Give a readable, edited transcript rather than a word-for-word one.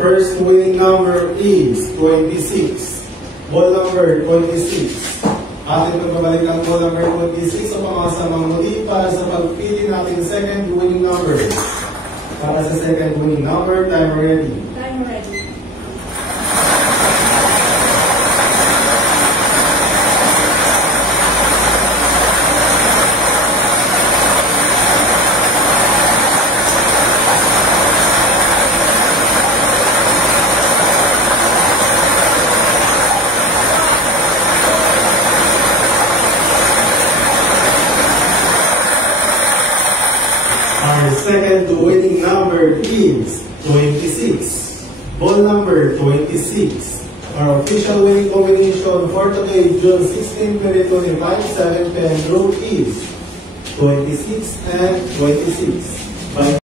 first winning number is 26. Ball number 26. Atin pagbabalik ang ball number 26 sa mga kasamang muli para sa pagpili natin second winning number. Para sa second winning number, time ready. Time ready. Our second winning number is 26. Ball number 26. Our official winning combination for today, June 16, 2025, 7 p.m. group is 26 and 26. Bye.